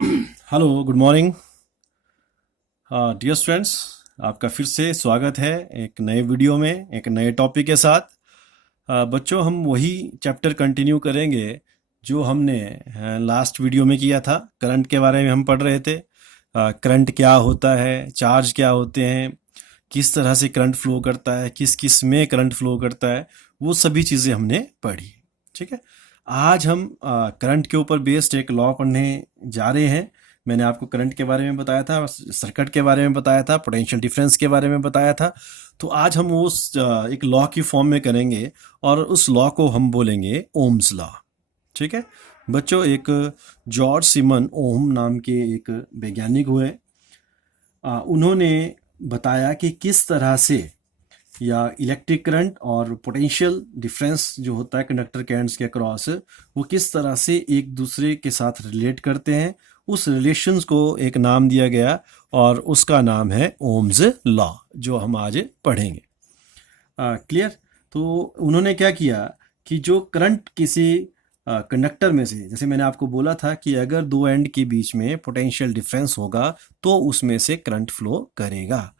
Hello, good morning dear students. आपका फिर से स्वागत है एक नए वीडियो में एक नए टॉपिक के साथ। बच्चों, हम वही चैप्टर कंटिन्यू करेंगे जो हमने लास्ट वीडियो में किया था। करंट के बारे में हम पढ़ रहे थे। करंट क्या होता है, चार्ज क्या होते हैं, किस तरह से करंट फ्लो करता है, किस किस में करंट फ्लो करता है, वो सभी चीज़ें हमने पढ़ी। ठीक है। आज हम करंट के ऊपर बेस्ड एक लॉ पढ़ने जा रहे हैं। मैंने आपको करंट के बारे में बताया था, सर्किट के बारे में बताया था, पोटेंशियल डिफरेंस के बारे में बताया था। तो आज हम उस एक लॉ की फॉर्म में करेंगे और उस लॉ को हम बोलेंगे ओम्स लॉ। ठीक है बच्चों, एक जॉर्ज सिमन ओम नाम के एक वैज्ञानिक हुए। उन्होंने बताया कि किस तरह से या इलेक्ट्रिक करंट और पोटेंशियल डिफरेंस जो होता है कंडक्टर के एंड्स के अक्रॉस, वो किस तरह से एक दूसरे के साथ रिलेट करते हैं। उस रिलेशंस को एक नाम दिया गया और उसका नाम है ओम्स लॉ, जो हम आज पढ़ेंगे। क्लियर। तो उन्होंने क्या किया कि जो करंट किसी कंडक्टर में से, जैसे मैंने आपको बोला था कि अगर दो एंड के बीच में पोटेंशियल डिफरेंस होगा तो उसमें से करंट फ्लो करेगा।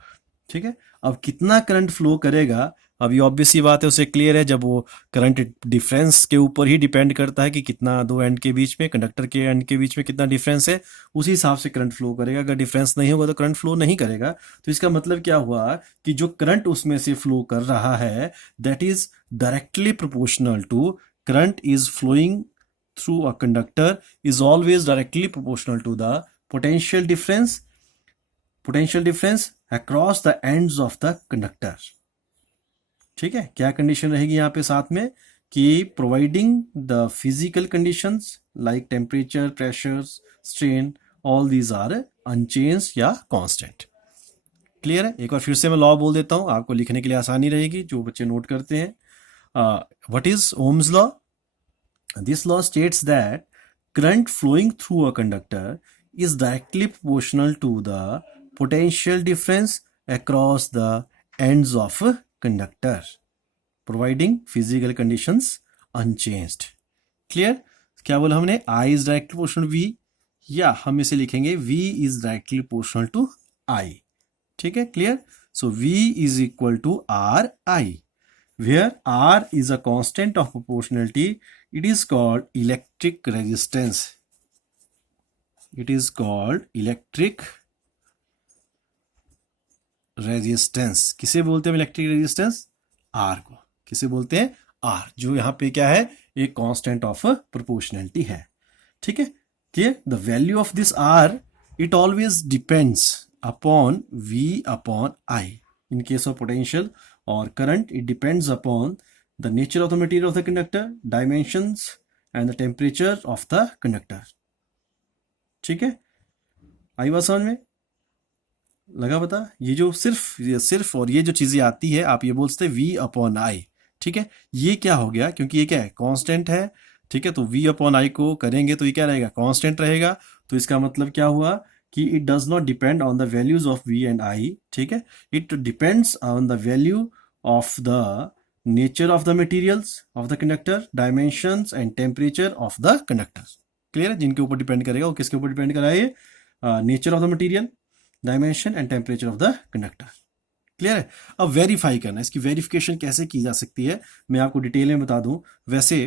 ठीक है। अब कितना करंट फ्लो करेगा, अब ये ऑब्वियस सी बात है, उसे क्लियर है। जब वो करंट डिफरेंस के ऊपर ही डिपेंड करता है कि कितना दो एंड के बीच में, कंडक्टर के एंड के बीच में कितना डिफरेंस है, उसी हिसाब से करंट फ्लो करेगा। अगर डिफरेंस नहीं होगा तो करंट फ्लो नहीं करेगा। तो इसका मतलब क्या हुआ कि जो करंट उसमें से फ्लो कर रहा है, that is directly proportional to current is flowing through a conductor is always directly proportional to the potential difference across the ends of the conductor। ठीक है। क्या कंडीशन रहेगी यहाँ पे साथ में कि providing the physical conditions like temperature, pressure, strain, all these are unchange या कांस्टेंट। क्लियर है। एक बार फिर से मैं लॉ बोल देता हूँ, आपको लिखने के लिए आसानी रहेगी जो बच्चे नोट करते हैं। What is Ohm's law? This law states that current flowing through a conductor is directly proportional to the potential difference across the ends of a conductor, providing physical conditions unchanged। Clear. क्या बोला हमने? I is directly proportional V, या हम इसे लिखेंगे V is directly proportional to I। ठीक है। Clear. So V is equal to RI, where R is a constant of proportionality. It is called electric resistance। It is called electric resistance। किसे बोलते हैं electric resistance? R को। किसे बोलते हैं? R, जो यहाँ पे क्या है, एक कांस्टेंट ऑफ प्रोपोर्शनलिटी है। ठीक है। Clear. The value of this R, it always depends upon V upon I। In case of potential और current, it depends upon the nature of the material of the conductor, dimensions and the temperature of the conductor। ठीक है। आई बात समझ में? लगा पता? ये जो सिर्फ और ये जो चीजें आती है, आप ये बोलते V अपॉन I। ठीक है। ये क्या हो गया, क्योंकि ये क्या है, कांस्टेंट है। ठीक है। तो V अपॉन I को करेंगे तो ये क्या रहेगा, कांस्टेंट रहेगा। तो इसका मतलब क्या हुआ कि it does not depend on the values of V and I। ठीक है। It depends on the value of the nature of the materials of the conductor, dimensions and temperature of the conductor। Clear है। जिनके ऊपर depend करेगा, वो किसके ऊपर depend करा है? Nature of the material, dimension and temperature of the conductor. Clear है। अब वेरीफाई करना, इसकी वेरिफिकेशन कैसे की जा सकती है मैं आपको डिटेल में बता दूं। वैसे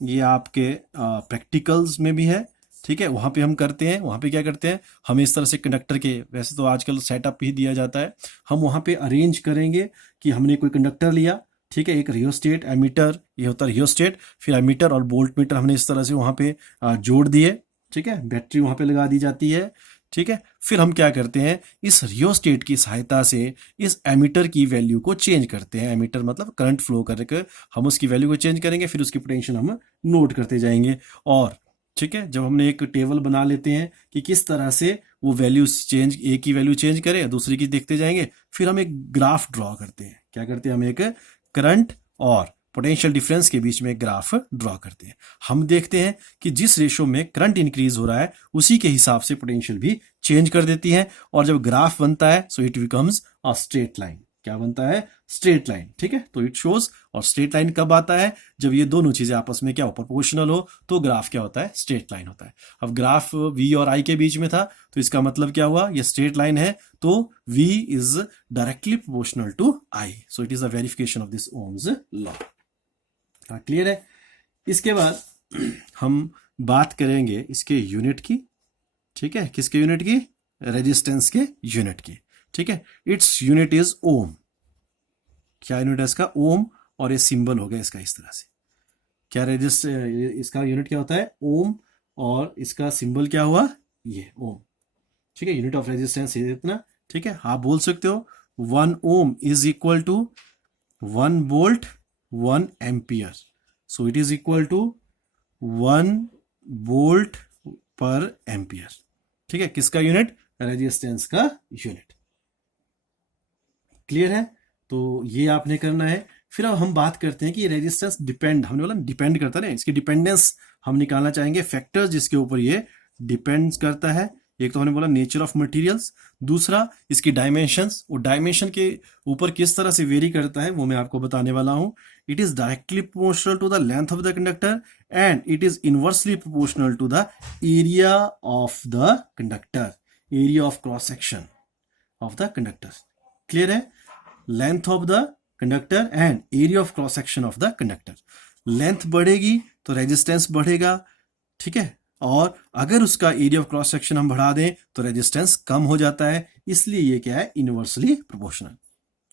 ये आपके प्रैक्टिकल्स में भी है। ठीक है। वहां पे हम करते हैं, वहां पे क्या करते हैं, हम इस तरह से कंडक्टर के, वैसे तो आजकल सेटअप ही दिया जाता है, हम वहां पे अरेंज करेंगे कि हमने कोई कंडक्टर लिया। ठीक है। एक रियोस्टेट, एमीटर, ये होता है रियोस्टेट, फिर एमीटर और वोल्ट मीटर हमने इस तरह से वहां पे जोड़ दिए। ठीक है। बैटरी वहां पे लगा दी जाती है। ठीक है। फिर हम क्या करते हैं, इस रियोस्टेट की सहायता से इस एमीटर की वैल्यू को चेंज करते हैं। एमीटर मतलब करंट फ्लो करके हम उसकी वैल्यू को चेंज करेंगे, फिर उसकी पोटेंशियल हम नोट करते जाएंगे। और ठीक है, जब हमने एक टेबल बना लेते हैं कि किस तरह से वो वैल्यूज चेंज, एक की वैल्यू चेंज करे, दूसरी की देखते जाएंगे, फिर हम एक ग्राफ ड्रॉ करते हैं। क्या करते हैं? हम एक करंट और पोटेंशियल डिफरेंस के बीच में एक ग्राफ ड्रॉ करते हैं। हम देखते हैं कि जिस रेशो में करंट इंक्रीज हो रहा है, उसी के हिसाब से पोटेंशियल भी चेंज कर देती है। और जब ग्राफ बनता है, सो it becomes a straight line. क्या बनता है? स्ट्रेट लाइन, ठीक है। तो इट शोज, और स्ट्रेट लाइन कब आता है, जब ये दोनों चीजें आपस में क्या हो, प्रोपोर्शनल हो, तो ग्राफ क्या होता है, स्ट्रेट लाइन होता है। अब ग्राफ v और i के बीच में था, तो इसका मतलब क्या हुआ, ये स्ट्रेट लाइन है, तो v is directly proportional to i, so it is the verification of this Ohm's law. Clear है। इसके बाद हम बात करेंगे इसके यूनिट की, ठीक है, किसके यूनिट की, रेजिस्टेंस के यूनिट की, ठीक है। इट्स यूनिट इज ओम, क्या यूनिट है इसका, ओम, और ये सिंबल हो गया इसका इस तरह से, क्या इसका यूनिट क्या होता है, ओम, और इसका सिंबल क्या हुआ, ये ओम, ठीक है। यूनिट ऑफ रेजिस्टेंस ये इतना, ठीक है। आप बोल सकते हो 1 ohm is equal to 1 volt 1 ampere, so it is equal to 1 volt per ampere, ठीक है। किसका यूनिट, रेजिस्टेंस का यूनिट। क्लियर है। तो ये आपने करना है। फिर अब हम बात करते हैं कि रेजिस्टेंस डिपेंड, हमने बोला डिपेंड करता है, इसकी डिपेंडेंस हम निकालना चाहेंगे, फैक्टर्स जिसके ऊपर ये डिपेंड करता है। एक तो हमने बोला नेचर ऑफ मटेरियल्स, दूसरा इसकी डायमेंशंस, वो डायमेंशन के ऊपर किस तरह से वेरी करता है वो मैं आपको बताने वाला हूं। It is directly proportional to the length of the conductor and it is inversely proportional to the area of the conductor, area of cross section of the conductor. Clear है। Length of the conductor and area of cross section of the conductor, length बढ़ेगी तो resistance बढ़ेगा, ठीक है, और अगर उसका area of cross section हम बढ़ा दें तो रेजिस्टेंस कम हो जाता है, इसलिए ये क्या है, इनवर्सली प्रोपोर्शनल।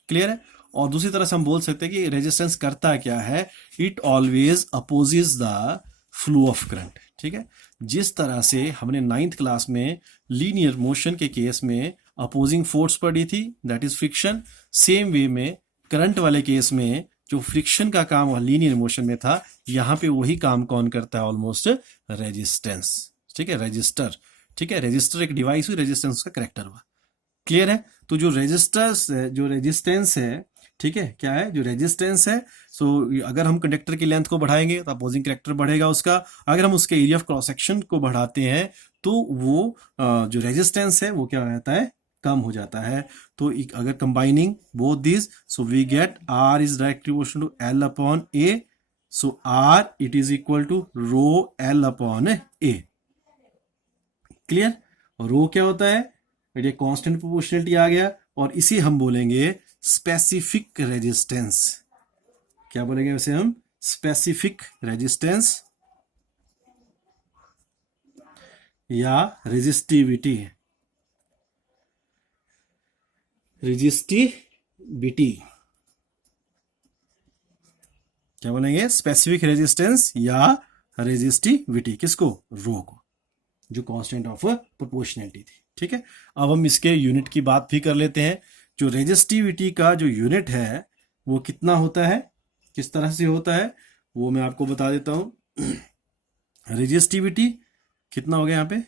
क्लियर है। और दूसरी तरह से हम बोल सकते हैं कि रेजिस्टेंस करता क्या है, it always opposes the flow of current, ठीक है। जिस तरह से हमने 9th क्लास में लीनियर मोशन के केस में अपोजिंग फोर्स पढ़ी थी, that is friction, same way में करंट वाले केस में जो फ्रिक्शन का काम लीनियर मोशन में था, यहां पे वही काम कौन करता है, ऑलमोस्ट रेजिस्टेंस, ठीक है, रजिस्टर, ठीक है। रजिस्टर एक डिवाइस हुई, रेजिस्टेंस का करेक्टर हुआ। क्लियर है। तो जो रेजिस्टेंस है, ठीक है, क्या है, जो रेजिस्टेंस है, सो अगर हम कंडक्टर की लेंथ को बढ़ाएंगे तो अपोजिंग करेक्टर बढ़ेगा उसका, अगर हम उसके एरिया ऑफ क्रॉस सेक्शन को बढ़ाते हैं तो वो जो रेजिस्टेंस है वो क्या हो जाता है, कम हो जाता है। तो अगर combining both this, so we get R is directly proportional to L upon A, so R it is equal to rho L upon A। Clear. Rho क्या होता है, ये कांस्टेंट प्रोपोर्शनलिटी आ गया, और इसी हम बोलेंगे स्पेसिफिक रेजिस्टेंस। क्या बोलेंगे वैसे हम, स्पेसिफिक रेजिस्टेंस या रेजिस्टिविटी, रेजिस्टिविटी क्या बोलेंगे, स्पेसिफिक रेजिस्टेंस या रेजिस्टिविटी, किसको, रो को, जो कांस्टेंट ऑफ प्रोपोर्शनलिटी थी, ठीक है। अब हम इसके यूनिट की बात भी कर लेते हैं। जो रेजिस्टिविटी का जो यूनिट है वो कितना होता है, किस तरह से होता है, वो मैं आपको बता देता हूं। रेजिस्टिविटी कितना हो गया यहाँ पे,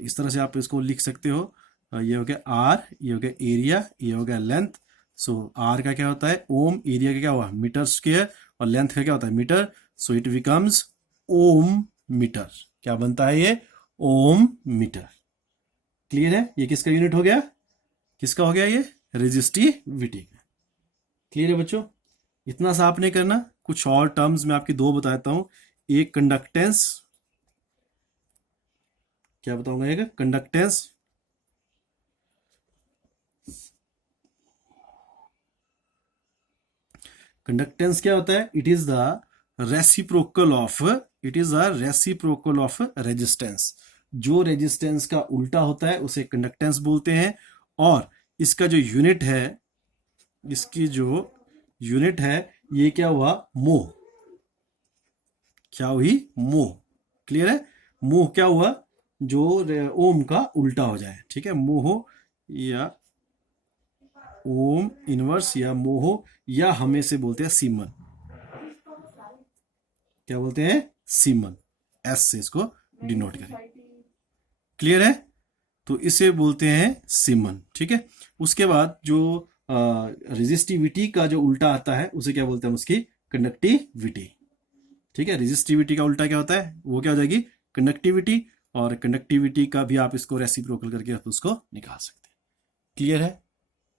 इस तरह से आप इसको लिख सकते हो, ये हो गया R, ये हो गया एरिया, ये हो गया लेंथ। सो R का क्या होता है, ओम, एरिया का क्या हुआ, मीटर स्क्वायर, और लेंथ का क्या होता है, metre, so it becomes ohm metre. क्या बनता है ये, ओम मीटर। क्लियर है। ये किसका यूनिट हो गया, किसका हो गया, ये रेजिस्टिविटी का। क्लियर है बच्चों। इतना सा आपने करना। कुछ और टर्म्स में आपकी दो बताता हूं, एक कंडक्टेंस, क्या बताऊंगा, एक कंडक्टेंस, कंडक्टेंस क्या होता है, it is the reciprocal of, it is the reciprocal of resistance. जो रेजिस्टेंस का उल्टा होता है उसे कंडक्टेंस बोलते हैं, और इसका जो यूनिट है, इसकी जो यूनिट है, ये क्या हुआ, मोह, क्या हुई, मोह। क्लियर है। मोह क्या हुआ, जो ओम का उल्टा हो जाए, ठीक है, मोह या ओम इनवर्स या मोह, या हमें से बोलते हैं सीमन, क्या बोलते हैं, सीमन, एस से इसको डिनोट करें। क्लियर है। तो इसे बोलते हैं सीमन, ठीक है। उसके बाद जो रेजिस्टिविटी का जो उल्टा आता है उसे क्या बोलते हैं, उसकी कंडक्टिविटी, ठीक है। रेजिस्टिविटी का उल्टा क्या होता है, वो क्या हो जाएगी, कंडक्टिविटी, और कंडक्टिविटी का भी आप इसको रेसिप्रोकल करके आप उसको निकाल सकते हैं। क्लियर है,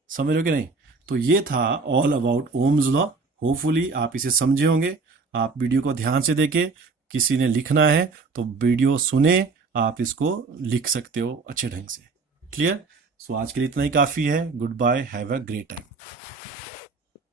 समझ लो कि नहीं। तो ये था all about Ohm's law. Hopefully आप इसे समझे होंगे। आप वीडियो को ध्यान से देखें। किसी ने लिखना है तो वीडियो सुने, आप इसको लिख सकते हो अच्छे ढंग से। क्लियर? सो आज के लिए इतना ही काफी है। Good bye, have a great time.